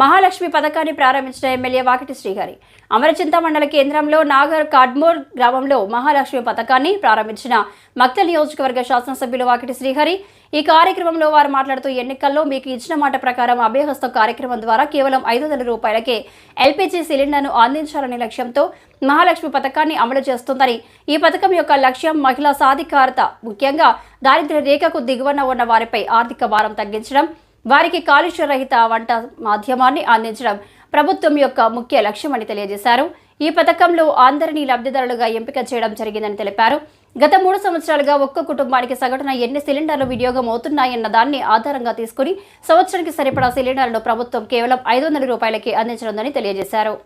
మహాలక్ష్మి పథకాన్ని ప్రారంభించిన ఎమ్మెల్యే వాకిటి శ్రీహరి అమరచింత మండల కేంద్రంలో నాగర్ కాడ్మోర్ గ్రామంలో మహాలక్ష్మి పథకాన్ని ప్రారంభించిన మక్తల్ నియోజకవర్గ శాసనసభ్యులు వాకిటి శ్రీహరి ఈ కార్యక్రమంలో వారు మాట్లాడుతూ ఎన్నికల్లో మీకు ఇచ్చిన మాట ప్రకారం అభయహస్తం కార్యక్రమం ద్వారా కేవలం 500 రూపాయలకే ఎల్పీజీ సిలిండర్ను అందించాలనే లక్ష్యంతో మహాలక్ష్మి పథకాన్ని అమలు చేస్తుందని ఈ పథకం యొక్క లక్ష్యం మహిళా సాధికారత ముఖ్యంగా దారిద్ర్య రేఖకు దిగువన ఉన్న వారిపై ఆర్థిక భారం తగ్గించడం వారికి కాలుష్య రహిత వంట మాధ్యమాన్ని అందించడం ప్రభుత్వం యొక్క ముఖ్య లక్ష్యమని తెలియజేశారు. ఈ పథకంలో అందరినీ లబ్ధిదారులుగా ఎంపిక చేయడం జరిగిందని తెలిపారు. గత 3 సంవత్సరాలుగా ఒక్క కుటుంబానికి సగటున ఎన్ని సిలిండర్లు వినియోగం అవుతున్నాయన్న దాన్ని ఆధారంగా తీసుకుని సంవత్సరానికి సరిపడా సిలిండర్లను ప్రభుత్వం కేవలం 500 రూపాయలకే అందించనుందని తెలియజేశారు.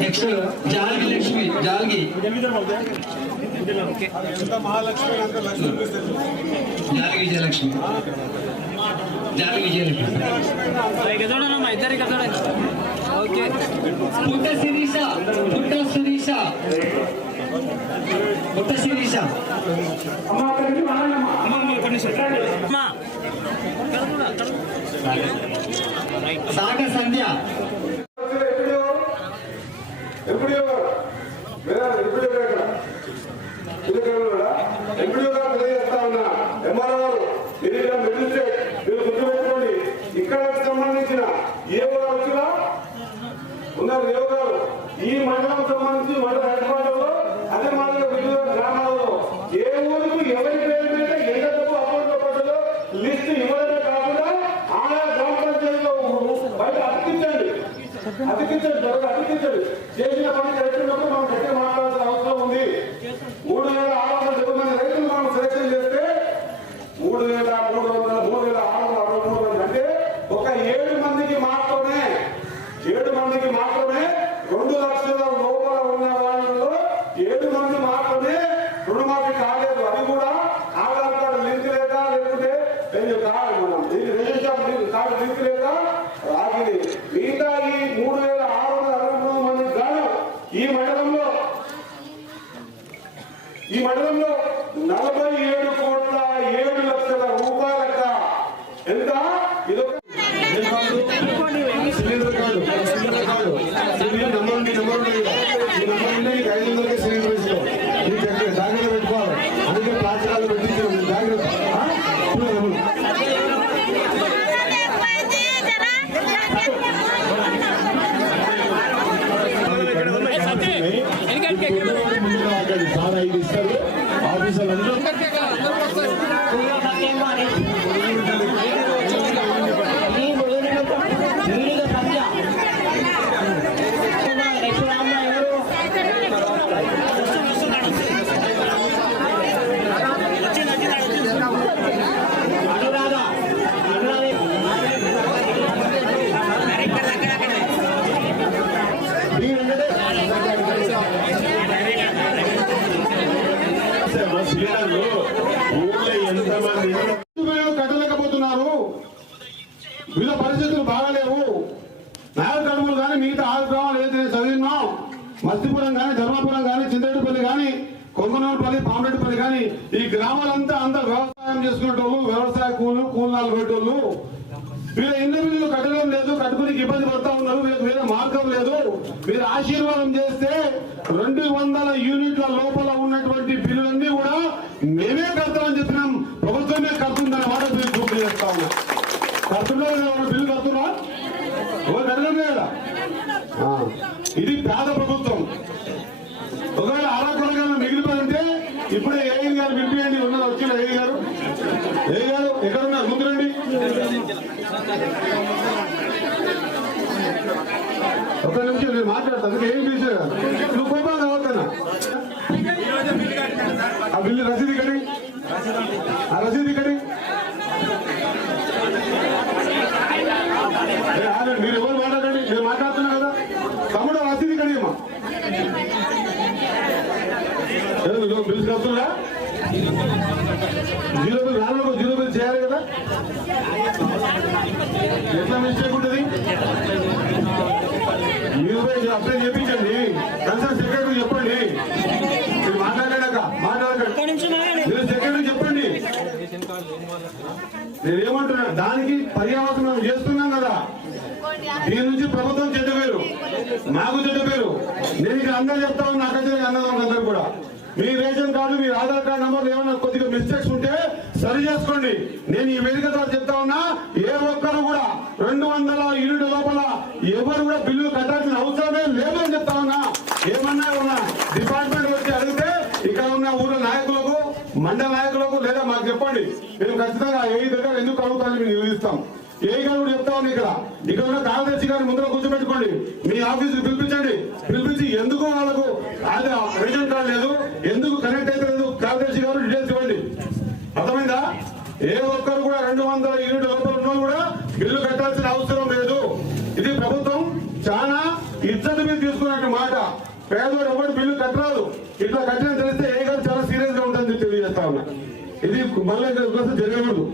నెక్స్ట్ జాల్గి లక్ష్మి జాల్గి జాల్గి విజయలక్ష్మి జాల్గి విజయలక్ష్మి ఓకే పుట్ట శిరీష పుట్ట శిరీష పుట్ట శిరీష సాగ సంధ్య ఇక్కడ సంబంధించిన ఏ వచ్చినా ఉన్నారు యోగాలు ఈ మండలం సంబంధించి మండల హెడ్ క్వార్టర్లో అదే మాదిరిగా వివిధ గ్రామాలలో ఏ ఊరికి ఎవరి పేరు మీద ఎంత డబ్బు అకౌంట్ లో పడ్డదో లిస్ట్ ఇవ్వడమే కాకుండా ఆయా గ్రామ పంచాయతీలో బయట అతికించండి చేసిన పని కరెక్ట్నప్పుడు మనం గట్టిగా మాట్లాడాల్సిన అవసరం ఉంది. 3,670 మంది రైతులు మనం సెలెక్షన్ చేస్తే 3,663 మంది అంటే ఒక 7 మందికి మాత్రమే 2 లక్షల లోపల ఉన్న వాళ్ళలో 7 మంది మాత్రమే రుణమాఫీ కాలేదు. అది కూడా ఆధార్ కార్డు లింక్ లేక లేకుంటే కార్డు లింక్ లేక ఆగింది. మిగతా ఈ 3,663 మంది గాను ఈ మండలంలో 47,7,00,00,000 రూపాయలక ఎంత ఇదొక సిలిండర్ కార్డు సిలిండర్ ఇస్తాం జాగ్రత్త పెట్టుకోవాలి. అందుకే ప్లాస్టిక్ పెట్టించాం జాగ్రత్త. చాలా ఇది ఇస్తారు ఆఫీసర్లు కట్టలేకపోతున్నారు. వీళ్ళ పరిస్థితులు బాగాలేవు. నాలుగు కడుపులు కానీ మిగతా 6 గ్రామాలు ఏదైతే చదివినాం మస్తిపురం కానీ ధర్మాపురం కానీ చింతేడుపల్లి కానీ కొంగనూరుపల్లి పామరెడ్డిపల్లి కానీ ఈ గ్రామాలంతా వ్యవసాయం చేసుకునేటోళ్ళు వ్యవసాయ కూలీనాలు పెట్టేళ్ళు. వీళ్ళ ఇండివిజువల్ కట్టడం లేదు, కట్టుకుని ఇబ్బంది పడతా ఉన్నారు. వీళ్ళకి వేరే మార్గం లేదు. మీరు ఆశీర్వాదం చేస్తే 200 యూనిట్ల లోపల ఉన్నటువంటి బిల్లులన్నీ కూడా మేమే కడతామని చెప్పినాం. ప్రభుత్వమే కడుతుందన్న మాట మీరు గుర్తు చేస్తా ఉన్నాం. కడుతుందా బిల్లు కడుతున్నా కట్టడమే కదా. ఇది పేద ప్రభుత్వం. ఒకవేళ అరాకొరగా మిగిలిపోయింటే ఇప్పుడే ఏఈ గారు పిలిపియండి. ఉన్నది వచ్చిన ఏఈ గారు ఎక్కడున్నారు? ముందు రండి. ఒక నిమిషం నేను మాట్లాడతాను. ఏం చేశారు నువ్వు కోపా కావద్దన్నా. ఆ బిల్లు రసీదు ఇక్కడి మీరు ఎవరు మాట్లాడండి. నేను మాట్లాడుతున్నా కదా. తమ్ముడు రసీదు ఇక్కడి అమ్మా బిల్లు కడుతున్నా. 0 బిల్ రాను 0 బిల్ చేయాలి కదా. ఎట్లా మిస్టేక్ ఉంటుంది? 20 అప్లై చేయించండి. కన్సర్న్ సెక్రటరీ చెప్పండి. మీరు మాట్లాడకండి. మీరు సెక్రటరీ చెప్పండి. నేను ఏమంటున్నా, దానికి పర్యావరణం చేస్తున్నాం కదా. దీని నుంచి ప్రభుత్వం చెడ్డ పేరు, నాకు చెడ్డ పేరు. నేను ఇక్కడ అందరూ చెప్తా ఉన్నా, నాకు అందరూ కూడా మీ రేషన్ కార్డు, మీ ఆధార్ కార్డు నంబర్ ఏమైనా కొద్దిగా మిస్టేక్స్ ఉంటే సరి చేసుకోండి. నేను ఈ వేదిక ద్వారా చెప్తా ఉన్నా, ఏ ఒక్కరు కూడా 200 యూనిట్ లోపల ఎవరు కూడా బిల్లు కట్టాల్సిన అవసరమే లేదు అని చెప్తా ఉన్నా. ఏమన్నా ఉన్నా డిపార్ట్మెంట్ వచ్చి అడిగితే ఇక్కడ ఉన్న ఊళ్ళో నాయకులకు, మండల నాయకులకు లేదా మాకు చెప్పండి. మేము ఖచ్చితంగా ఏ దగ్గర ఎందుకు అడుగుతానని మేము నివేదిస్తాం. ఏ గారు కూడా చెప్తా ఉన్నా, ఇక్కడ ఉన్న కార్యదర్శి గారిని ముందర కూర్చోబెట్టుకోండి. మీ ఆఫీసుకు పిలిపించండి. పిలిపించి ఎందుకు వాళ్ళకు రేషన్ కార్డు లేదు, ఎందుకు కనెక్ట్ అయితే లేదు, కార్యదర్శి గారు డీటెయిల్స్ ఇవ్వండి. అర్థమైందా? ఏ ఒక్కరు కూడా 200 యూనిట్ లోపల ఉన్నా కూడా బిల్లు కట్టాల్సిన అవసరం లేదు. ఇది ప్రభుత్వం చాలా ఇజ్జత్ మీద తీసుకున్నట్టు మాట. పేదవాడు ఎవరు బిల్లు కట్టరాదు. ఇట్లా కట్టిన తెలిస్తే ఏ గారు చాలా సీరియస్ గా ఉంటుందని తెలియజేస్తా ఉన్నా. ఇది మళ్ళీ జరగకూడదు.